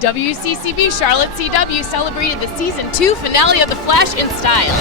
WCCV Charlotte CW celebrated the Season 2 finale of The Flash in style.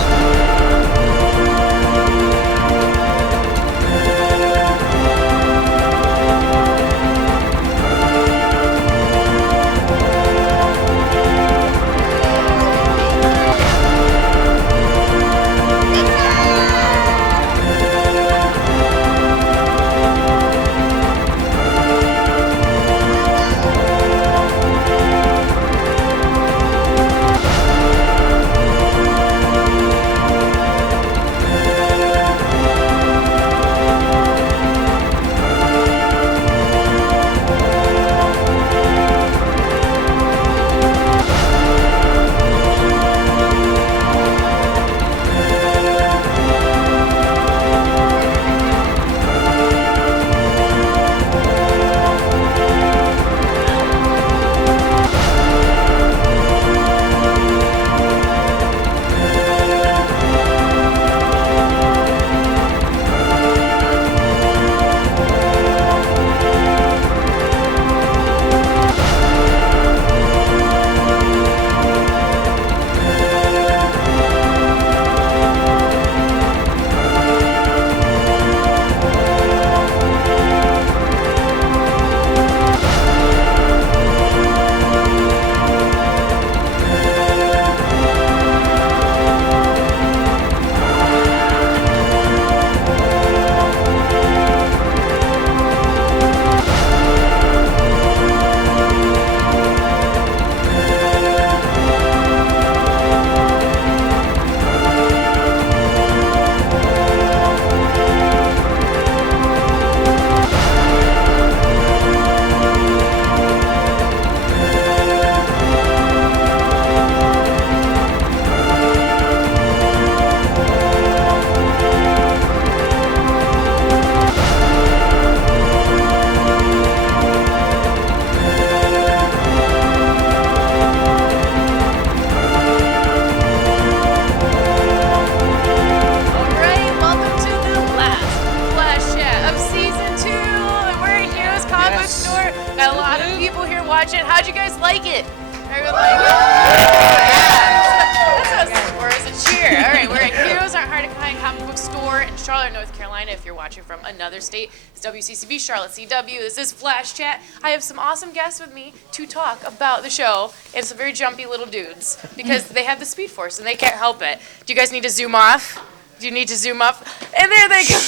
How'd you guys like it? Everyone like it? Yeah. That's how it works. A cheer. All right, we're at Heroes Aren't Hard to Find comic book store in Charlotte, North Carolina. If you're watching from another state, it's WCCV Charlotte CW. This is Flash Chat. I have some awesome guests with me to talk about the show. It's some very jumpy little dudes because they have the Speed Force and they can't help it. Do you guys need to zoom off? Do you need to zoom up? And there they go.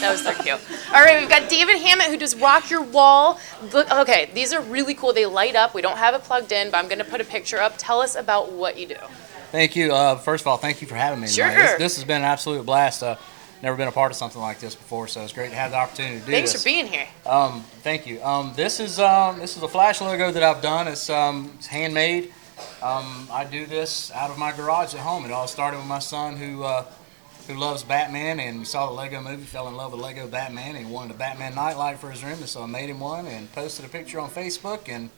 That was so cute. All right, we've got David Hammett who does Rock Your Wall. Look, okay, these are really cool. They light up. We don't have it plugged in, but I'm going to put a picture up. Tell us about what you do. Thank you. First of all, thank you for having me tonight. Sure. This has been an absolute blast. Never been a part of something like this before, so it's great to have the opportunity to do Thanks this. for being here. Thank you. This is a Flash logo that I've done. It's handmade. I do this out of my garage at home. It all started with my son who loves Batman, and we saw the Lego movie, fell in love with Lego Batman, and he wanted a Batman nightlight for his room, and so I made him one and posted a picture on Facebook, and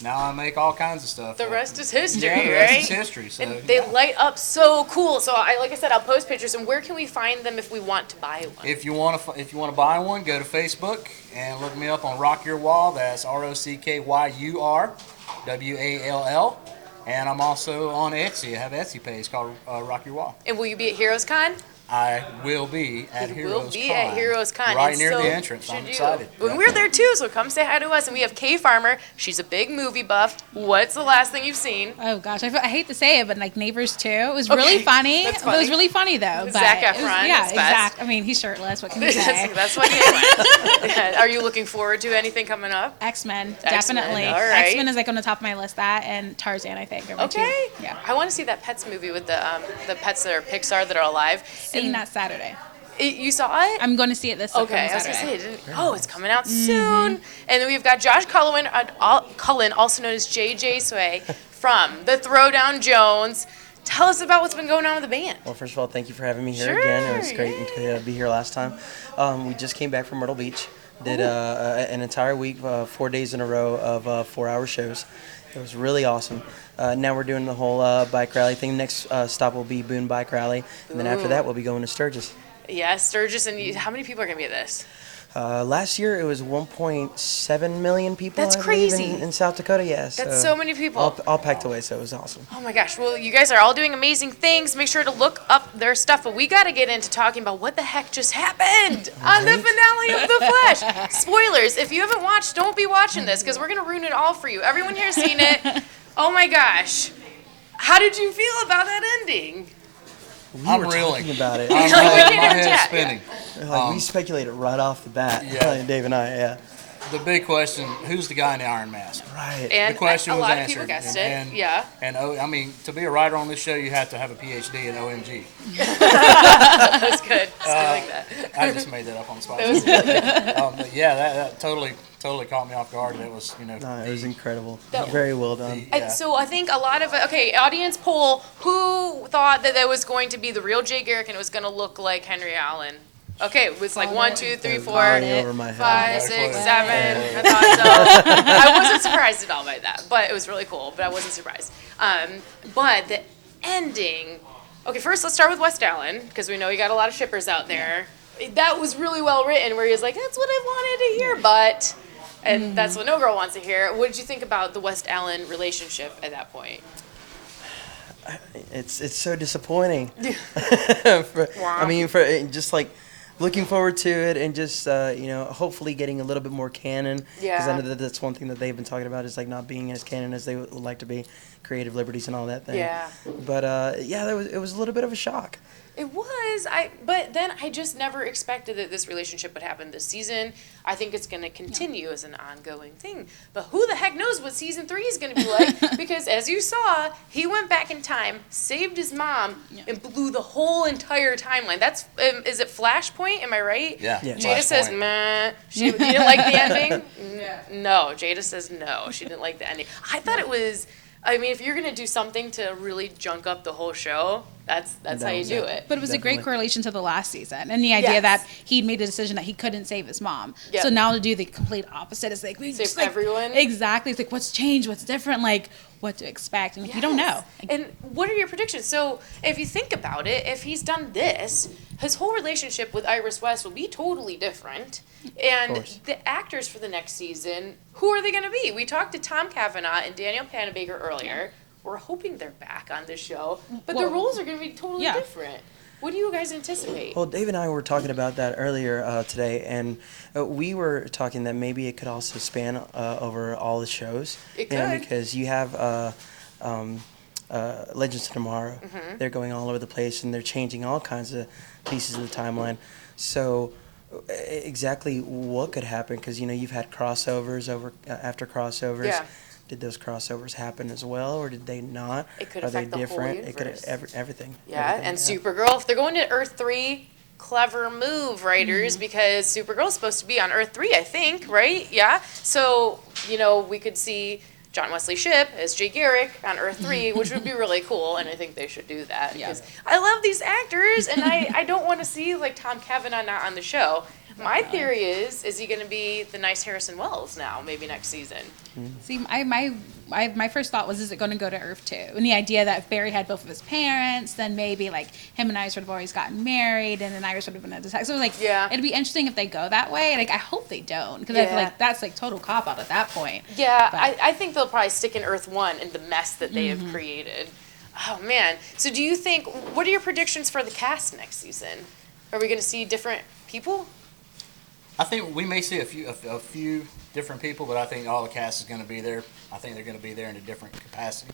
now I make all kinds of stuff. The rest is history, right? The rest is history. So, and they light up so cool. So, like I said, I'll post pictures. And where can we find them if we want to buy one? If you want to buy one, go to Facebook and look me up on Rock Your Wall. That's ROCKYURWALL. And I'm also on Etsy. I have an Etsy page called Rock Your Wall. And will you be at Heroes Con? I will be at Heroes Con. Right near the entrance. I'm excited. Well, we're there too, so come say hi to us. And we have Kay Farmer. She's a big movie buff. What's the last thing you've seen? Oh gosh, I hate to say it, but like Neighbors 2. It was really funny. That's funny. It was really funny though. Zac Efron. Yeah, exactly. I mean, he's shirtless. What can you say? That's what he went. Are you looking forward to anything coming up? X-Men, definitely. All right. X-Men is like on the top of my list. That and Tarzan, I think. Okay. Yeah. I want to see that Pets movie with the pets that are Pixar that are alive. Seeing that Saturday. You saw it? I'm going to see it this Okay, I was Saturday. going to say, it's coming out soon. And then we've got Josh Cullen, also known as JJs Way, from the Throwdown Jones. Tell us about what's been going on with the band. Well, first of all, thank you for having me here again. It was great to be here last time. We just came back from Myrtle Beach, did an entire week, 4 days in a row of 4-hour shows. It was really awesome. Now we're doing the whole bike rally thing. Next stop will be Boone Bike Rally, and then after that we'll be going to Sturgis. Yes, Sturgis, and how many people are going to be at this? Last year it was 1.7 million people. That's I believe, crazy. in South Dakota. Yes. That's so many people. All packed away, so it was awesome. Oh my gosh. Well, you guys are all doing amazing things. Make sure to look up their stuff. But we got to get into talking about what the heck just happened on the finale of The Flash. Spoilers. If you haven't watched, don't be watching this because we're going to ruin it all for you. Everyone here has seen it. Oh my gosh. How did you feel about that ending? I'm were reeling. talking about it. Like, we my can't even head's chat. spinning. Like we speculated right off the bat. Yeah. Dave and I. Yeah. The big question: who's the guy in the iron mask? Right. And The question a was lot of answered. people guessed it. And, Yeah. And I mean, to be a writer on this show, you have to have a PhD in OMG. That was good. I like that. I just made that up on the spot. That was good. But yeah, that totally caught me off guard. That was, No, it was incredible. That- Very well done. Yeah. So I think a lot of audience poll. Who thought that was going to be the real Jay Garrick and it was going to look like Henry Allen? Okay, it was like Got 1, it. 2, 3, It was 4, going over my head. 5, Exactly. 6, 7. I thought so. I wasn't surprised at all by that, but it was really cool. But I wasn't surprised. But the ending. Okay, first let's start with West Allen because we know you got a lot of shippers out there. That was really well written, where he was like, "That's what I wanted to hear," but. And that's what no girl wants to hear. What did you think about the West Allen relationship at that point? It's so disappointing. Wow. I mean, for just like looking forward to it and just hopefully getting a little bit more canon. Because Yeah. I know that's one thing that they've been talking about is like not being as canon as they would like to be, creative liberties and all that thing. Yeah. But it was a little bit of a shock. It was. But then I just never expected that this relationship would happen this season. I think it's going to continue as an ongoing thing. But who the heck knows what season 3 is going to be like? Because as you saw, he went back in time, saved his mom, and blew the whole entire timeline. That's is it Flashpoint? Am I right? Yeah. Yeah. Jada says, Flashpoint. meh. You didn't like the ending? No. Jada says no. She didn't like the ending. I thought it was. I mean, if you're gonna do something to really junk up the whole show, that's how you do it. But it was a great Definitely. correlation to the last season, and the idea Yes. that he'd made a decision that he couldn't save his mom. Yep. So now to do the complete opposite is like we Save just, like, everyone? Exactly. It's like what's changed, what's different, like what to expect, and you don't know. And what are your predictions? So if you think about it, if he's done this, his whole relationship with Iris West will be totally different. And course. the actors for the next season, who are they going to be? We talked to Tom Cavanagh and Danielle Panabaker earlier. We're hoping they're back on this show, but their Well, roles are going to be totally yeah. different. What do you guys anticipate? Well, Dave and I were talking about that earlier today, and we were talking that maybe it could also span over all the shows. It You know, could. because you have Legends of Tomorrow. Mm-hmm. They're going all over the place, and they're changing all kinds of pieces of the timeline. So exactly what could happen? Because you've had crossovers after crossovers. Yeah. Did those crossovers happen as well, or did they not? It could Are affect they the whole different? It could universe. everything. Yeah, everything, and Supergirl, if they're going to Earth 3, clever move, writers, because Supergirl's supposed to be on Earth 3, I think, right? Yeah. So, we could see John Wesley Shipp as Jay Garrick on Earth 3, which would be really cool, and I think they should do that. Yeah. Because I love these actors, and I don't want to see, like, Tom Cavanagh not on the show. My theory is he going to be the nice Harrison Wells now, maybe next season? See, my first thought was, is it going to go to Earth 2? And the idea that if Barry had both of his parents, then maybe like him and Iris would have always gotten married, and then Iris would have been a detective. So it was like, Yeah. it'd be interesting if they go that way. Like, I hope they don't, because I feel Yeah. like that's like total cop out at that point. Yeah, But- I think they'll probably stick in Earth 1 and the mess that they have created. Oh, man. So do you think, what are your predictions for the cast next season? Are we going to see different people? I think we may see a few different people, but I think all the cast is going to be there. I think they're going to be there in a different capacity,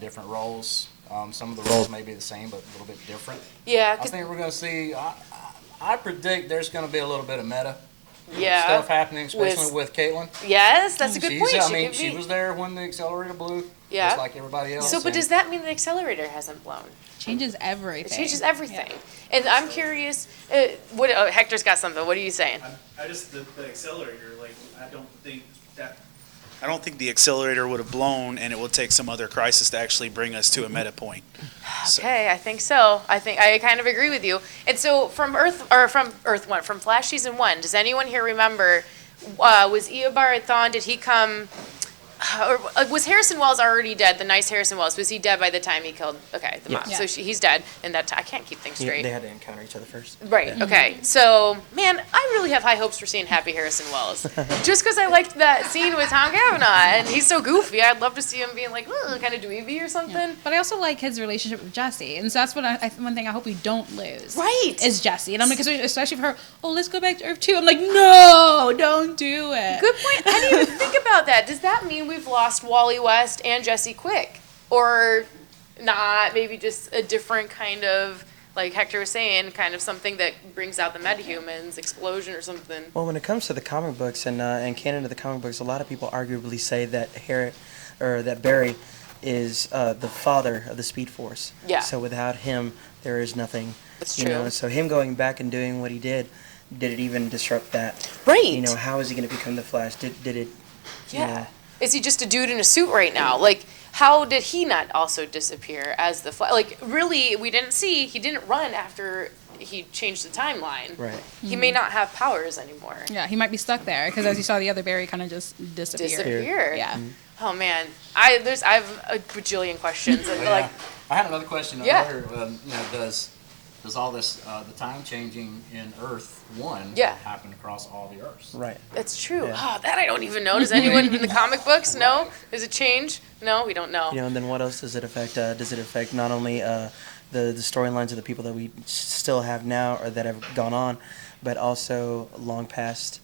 different roles. Some of the roles may be the same, but a little bit different. Yeah, I 'cause- think we're going to see. I predict there's going to be a little bit of meta yeah. stuff happening, especially with Caitlin. Yes, that's a good She's- point. I mean, could she be- was there when the accelerator blew, Yeah. just like everybody else. So, but and- does that mean the accelerator hasn't blown? Changes everything. It changes everything. And I'm curious, Hector's got something. What are you saying? I just the accelerator, like I don't think the accelerator would have blown, and it will take some other crisis to actually bring us to a meta point. So- Okay, I think so. I kind of agree with you. And so from Earth 1, from Flash season 1, does anyone here remember, was Eobard Thawne, did he come, was Harrison Wells already dead? The nice Harrison Wells, was he dead by the time he killed? Okay, the mom. Yeah. So he's dead, and I can't keep things straight. They had to encounter each other first. Right. Okay. So, man, I really have high hopes for seeing Happy Harrison Wells, just because I liked that scene with Tom Cavanagh, and he's so goofy. I'd love to see him being like, kind of dweeby or something. Yeah. But I also like his relationship with Jesse, and so that's what one thing I hope we don't lose. Right. Is Jesse, and I'm like, especially for her. Oh, let's go back to Earth 2. I'm like, no, don't do it. Good point. I didn't even think about that. Does that mean we've lost Wally West and Jesse Quick, or not? Maybe just a different kind of, like Hector was saying, kind of something that brings out the metahumans, explosion or something. Well, when it comes to the comic books and canon of the comic books, a lot of people arguably say that that Barry is the father of the Speed Force. Yeah. So without him, there is nothing. That's you true. know, so him going back and doing what he did it even disrupt that? Right. You know, how is he going to become the Flash? Did it? Yeah. You know, Is he just a dude in a suit right now? Like, how did he not also disappear as the Flash? Like, really, we didn't see. He didn't run after he changed the timeline. right. He may not have powers anymore. Yeah, he might be stuck there because as you saw, the other Barry kind of just disappeared. Disappear. Yeah. Oh man, I have a bajillion questions. And like, I had another question. Yeah. Earlier. You know, does all this the time changing in Earth 1 Yeah. happen across all the Earths? Right. that's true. Yeah. Oh, that I don't even know. Does anyone in the comic books know? Does it change? No, we don't know. You know, and then what else does it affect? Does it affect not only the storylines of the people that we still have now or that have gone on, but also long past,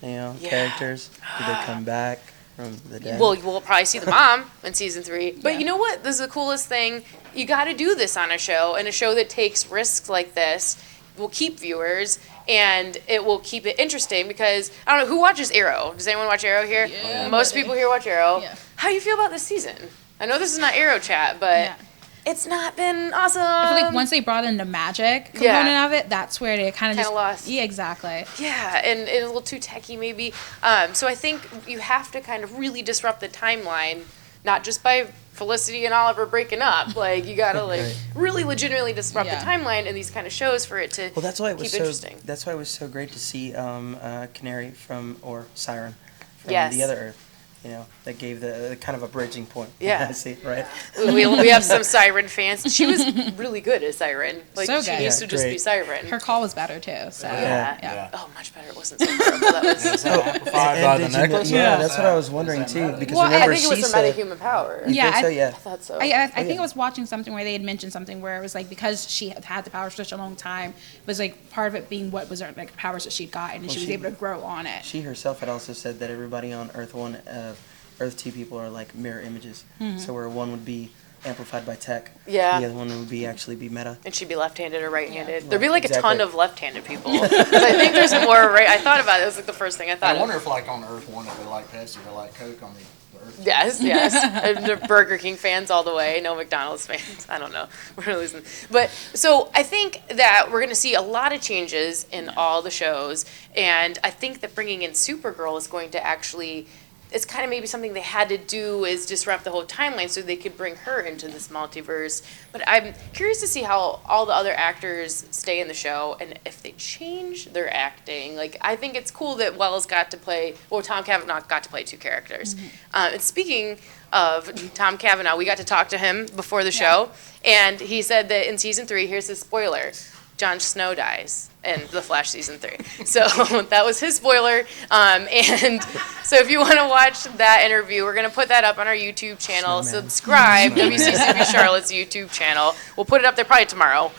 Yeah. characters? Do they come back from the dead? Well, we'll probably see the mom in season 3. But Yeah. you know what? This is the coolest thing. You got to do this on a show, and a show that takes risks like this will keep viewers, and it will keep it interesting because, I don't know, who watches Arrow? Does anyone watch Arrow here? Yeah, Most buddy. people here watch Arrow. Yeah. How do you feel about this season? I know this is not Arrow chat, but Yeah. it's not been awesome. I feel like once they brought in the magic Yeah. component of it, that's where they kind of Kinda just lost. Yeah, exactly. Yeah, and a little too techy maybe. So I think you have to kind of really disrupt the timeline, not just by Felicity and Oliver breaking up. Like, you gotta Right. really legitimately disrupt Yeah. the timeline in these kind of shows for it to Well, that's why it keep was so. interesting. That's why it was so great to see Canary or Siren from Yes. the other Earth. You know, that gave the kind of a bridging point. Yeah. I see. Right. We have some Siren fans. She was really good as Siren. Like, So she good. used to Yeah, just be great. Siren. Her call was better too. So Yeah. yeah. Oh, much better. It wasn't so terrible. That was. Is that amplified And by did the you know- necklace? yeah, or is that's what I was is wondering that too. meta? Because Well, I remember, I think it was she the said, metahuman power. You Yeah, think so? I- Yeah. I thought so. I think yeah. I was watching something where they had mentioned something where it was like because she had had the power for such a long time, it was like part of it being what was her like powers that she'd gotten, and she was she- able to grow on it. She herself had also said that everybody on Earth 1, Earth 2 people are like mirror images. So where one would be amplified by tech, Yeah. the other one would be actually be meta. And she'd be left-handed or right-handed. Yeah. There'd be like a ton Exactly. of left-handed people. 'Cause I think there's more right. I thought about it. It was like the first thing I thought I wonder of. if, like, on Earth 1, if they like Pepsi or like Coke on the Earth. Yes, yes. And they're Burger King fans all the way. No McDonald's fans. I don't know. We're losing. But so I think that we're going to see a lot of changes in all the shows. And I think that bringing in Supergirl is going to actually, it's kind of maybe something they had to do is disrupt the whole timeline so they could bring her into this multiverse. But I'm curious to see how all the other actors stay in the show and if they change their acting. Like, I think it's cool that Wells got to play, well, Tom Cavanagh got to play 2 characters. And speaking of Tom Cavanagh, we got to talk to him before the show, and he said that in season 3, here's his spoiler, Jon Snow dies in The Flash season 3. So that was his spoiler. And so if you want to watch that interview, we're going to put that up on our YouTube channel. Snowman. Subscribe, WCCB Charlotte's YouTube channel. We'll put it up there probably tomorrow.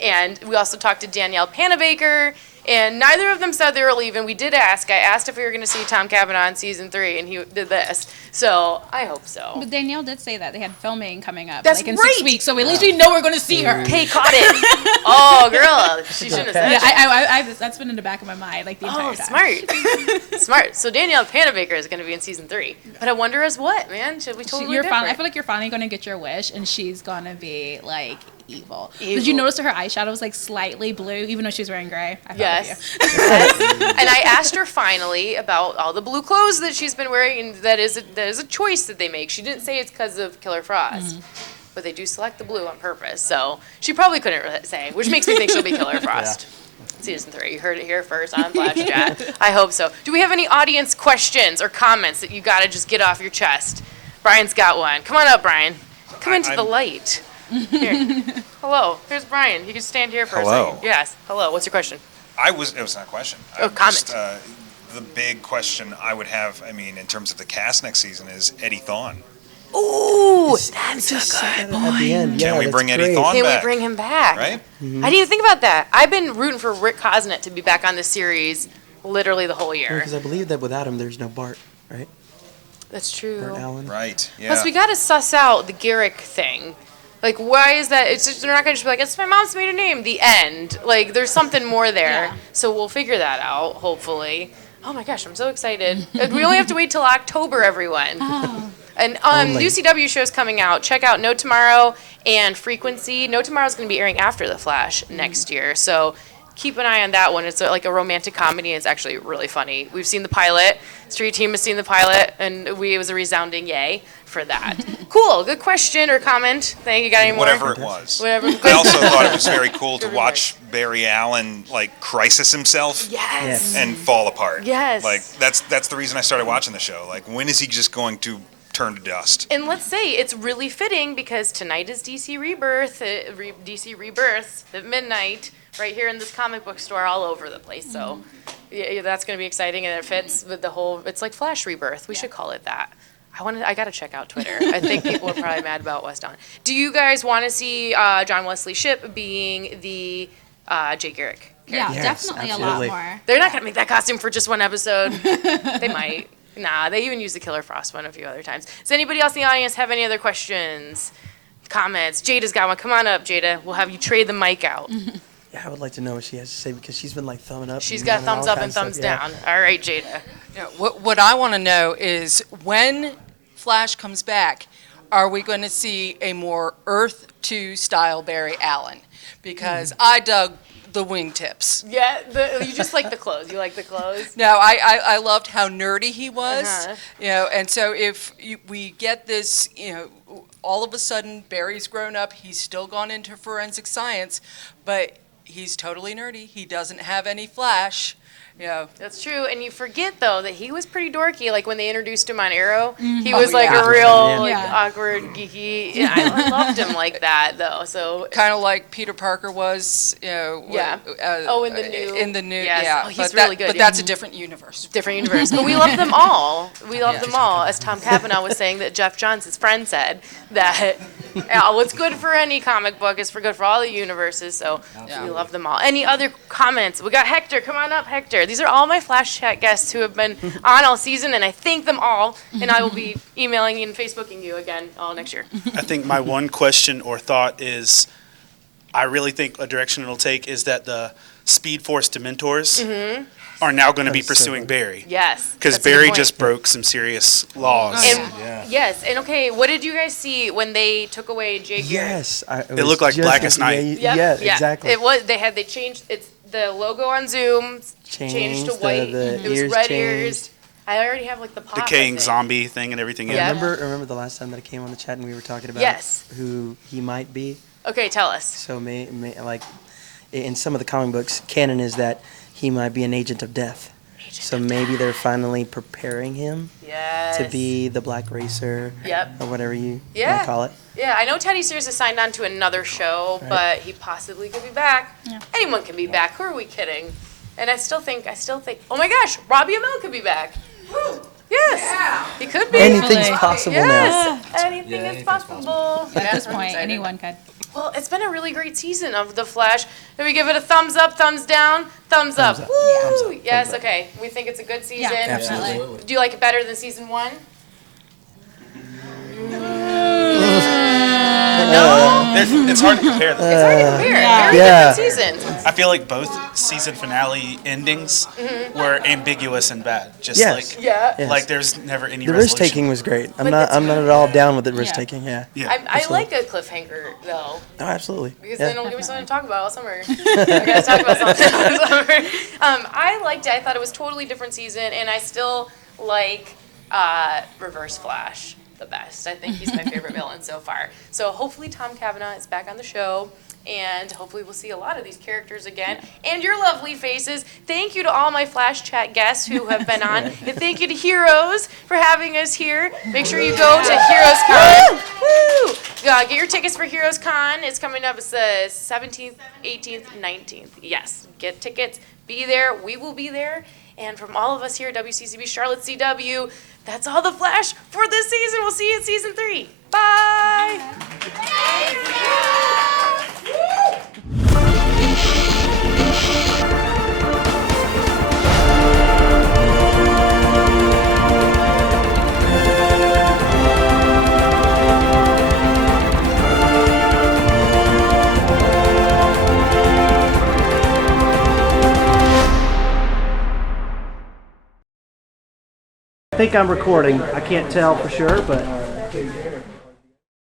And we also talked to Danielle Panabaker, and neither of them said they were leaving. We did ask. I asked if we were going to see Tom Cavanagh in season 3, and he did this. So I hope so. But Danielle did say that they had filming coming up That's like in right. 6 weeks, so at least we know we're going to see her. Kay caught it. Oh, girl. She shouldn't have said Yeah, that. that's been in the back of my mind like the entire Oh, time. smart. Smart. So Danielle Panabaker is going to be in season 3. But I wonder as what, man? Should we totally You're different? finally, I feel like you're finally going to get your wish, and she's going to be like evil. Did you Evil. notice that her eyeshadow was like slightly blue, even though she was wearing gray? I thought of Yes. you. Yes. And I asked her finally about all the blue clothes that she's been wearing, and that is a choice that they make. She didn't say it's because of Killer Frost, but they do select the blue on purpose. So she probably couldn't say, which makes me think she'll be Killer Frost. Season 3. You heard it here first on Flash Chat. I hope so. Do we have any audience questions or comments that you got to just get off your chest? Brian's got one. Come on up, Brian. Come into the light. Here. Hello. Here's Brian. You can stand here for a second. Yes. Hello. What's your question? It was not a question. Comment. The big question I would have, I mean, in terms of the cast next season is Eddie Thawne. Ooh, that's a good At the end, Can we that's bring Eddie great. Thawne Can back? we bring him back? Right? I didn't even think about that. I've been rooting for Rick Cosnett to be back on this series literally the whole year. Because I believe that without him, there's no Bart, right? That's true. Bart Allen. Right. Yeah. Plus, we got to suss out the Garrick thing. Like, why is that? It's just, they're not going to just be like, it's my mom's maiden name, the end. Like, there's something more there. Yeah. So we'll figure that out, hopefully. Oh my gosh, I'm so excited. We only have to wait till October, everyone. Oh. And Only. new CW shows coming out. Check out No Tomorrow and Frequency. No Tomorrow is going to be airing after The Flash next year. So keep an eye on that one. It's like a romantic comedy. It's actually really funny. We've seen the pilot. Street Team has seen the pilot, and it was a resounding yay for that. Cool. Good question or comment. Thank you. Got any more? Whatever it was. Whatever. I also thought it was very cool to watch Barry Allen like crisis himself Yes. and fall apart. Yes. Like that's the reason I started watching the show. Like when is he just going to turn to dust? And let's say it's really fitting because tonight is DC Rebirth. DC Rebirths at midnight, right here in this comic book store, all over the place. So yeah, that's going to be exciting, and it fits with the whole. It's like Flash Rebirth. We should call it that. I got to check out Twitter. I think people are probably mad about West Dawn. Do you guys want to see John Wesley Shipp being the Jay Garrick? Yeah, Yes, definitely absolutely. a lot more. They're not going to make that costume for just one episode. They might. Nah, they even used the Killer Frost one a few other times. Does anybody else in the audience have any other questions, comments? Jada's got one. Come on up, Jada. We'll have you trade the mic out. Yeah, I would like to know what she has to say because she's been like thumbing up. She's and got all thumbs up and kinds of thumbs stuff, down. All right, Jada. Yeah, what I want to know is when Flash comes back, are we going to see a more Earth 2 style Barry Allen? Because I dug the wingtips. Yeah, you just like the clothes. You like the clothes? No, I loved how nerdy he was. Uh-huh. You know, and so if we get this, you know, all of a sudden Barry's grown up, he's still gone into forensic science, but he's totally nerdy. He doesn't have any Flash. You know, That's true, and you forget though that he was pretty dorky. Like when they introduced him on Arrow, he Oh, was like yeah. a real Yeah. like Yeah. awkward, geeky. Yeah, I loved him like that though. So kind of like Peter Parker was, you know. Yeah. In the new. In the new, Yes. yeah. Oh, he's but really good. But that's a different universe. different universe. But we love them all. We love them all. As Tom Cavanagh was saying that Jeff Johns, his friend, said that what's good for any comic book is for good for all the universes. So we love them all. Any other comments? We got Hector. Come on up, Hector. These are all my Flash Chat guests who have been on all season, and I thank them all. And I will be emailing you and Facebooking you again all next year. I think my one question or thought is, I really think a direction it'll take is that the Speed Force Dementors are now going to be That's so pursuing good. Barry. Yes. Because that's a good Barry point. just broke some serious laws. And, Yeah. Yes, and okay, what did you guys see when they took away Jay Garrick? Yes. It looked like Blackest Night. Yep. Yeah, exactly. It was. They changed. It's the logo on Zoom changed to Changed, white. the it was ears red changed. ears. I already have like the pop. I Decaying think. zombie thing and everything. Yeah. Remember the last time that I came on the chat and we were talking about Yes. who he might be? Okay, tell us. So like in some of the comic books, canon is that he might be an agent of death. So maybe they're finally preparing him Yes. to be the Black Racer Yep. or whatever you want Yeah. to call it. Yeah, I know Teddy Sears is signed on to another show, Right. but he possibly could be back. Yeah. Anyone can be back. Who are we kidding? And I still think. Oh my gosh, Robbie Amell could be back. Yes, he could be. Anything's Hopefully. possible now. Yes, anything is anything's possible. At this point, anyone could. Well, it's been a really great season of The Flash. Can we give it a thumbs up, thumbs down, thumbs up? Thumbs up. Woo! Thumbs up. Yes, Thumbs up. okay. We think it's a good season. Yeah, Absolutely. definitely. Do you like it better than season 1? It's hard to compare them. It's hard to compare. Very Yeah. different seasons. I feel like both season finale endings were ambiguous and bad. Just Yes. like Yeah. Yes. like there's never any The risk resolution. taking was great. I'm But not that's at all down with the risk taking. Yeah. Yeah. I like a cliffhanger, though. Oh, absolutely. Because Yeah. then it'll give me something to talk about all summer. I gotta talk about something all summer. I liked it. I thought it was totally different season, and I still like Reverse Flash the best. I think he's my favorite villain so far. So hopefully Tom Cavanagh is back on the show, And hopefully we'll see a lot of these characters again. And your lovely faces. Thank you to all my Flash Chat guests who have been on. And thank you to Heroes for having us here. Make sure you go to Heroes Con. Woo! Get your tickets for Heroes Con. It's coming up. It's the 17th, 18th, 19th. Yes, get tickets. Be there. We will be there. And from all of us here at WCCB Charlotte CW, that's all the Flash for this season. We'll see you in season 3. Bye. I think I'm recording. I can't tell for sure, but